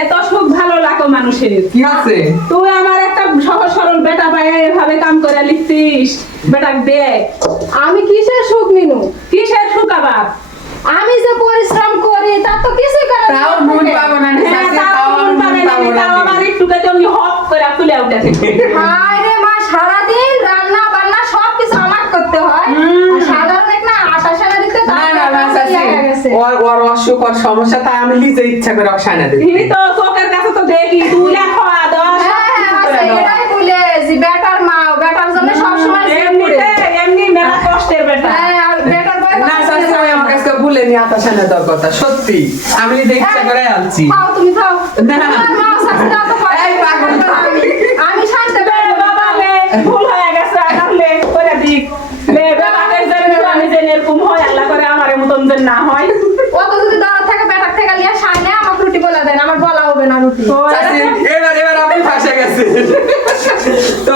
এত সুখ ভালো লাগো মানুষের। কি আছে? তুই আমার একটা সহজ সরল বেটা পায়ে এভাবে কাম করে লিখতিস, বেটা দে। আমি কিসের সুখ মিনু? কিসের সুখ আবার? আমি যে পরিশ্রম করি তা তো কিছুই করে না। তাও মন পাবো না রে হ্যাঁ, শাশি, তাও তাও মন পাবে না, পাবো না তাও আবার একটুকে তুমি হপ করে তুলে উঠেছে। হায় রে মা, সারাদিন রান্না বান্না সবকিছু আমার করতে হয়। আর সাধারণ এক না আটা সানা দিতে না তার না না শাশি, হয়ে গেছে। ওর অসুখ ওর সমস্যা, তাই আমি নিজে ইচ্ছা করে অসানা দিই। তিনি তো চোখের কাছে তো দেখি তুই খাওয়া দাওয়া সব হ্যাঁ, কিছু আছে, করে দেওয়া। এটাই বলে যে বেটার মা, বেটার জন্য সবসময় এমনিতে এমনি মেলা কষ্টের বেটা। হ্যাঁ, আর বেটার বয় না শাশি, ওই আমার কাছে ভুলেনি আতা সানা দেওয়ার কথা, সত্যি আমি নিজে ইচ্ছা করে আনছি। খাও তুমি খাও। না। তোমার মা শাশুড়ি অত করে এই পাগল। আমি শান্তি বে বাবা বে, ভুল হয়ে গেছে, আগালে করে দিক। বে বাবাকে যেন আমি যেন এরকম হয়, আল্লাহ করে আমার মতন যেন না হয়। অত যদি দরদ থাকে বেটার থেকে লিয়া সাইনে আমাকে রুটি বলা দেন, আমার বলা হবে না রুটি। তো শাশি, এবার আপনি ফাঁসে গেছে। তো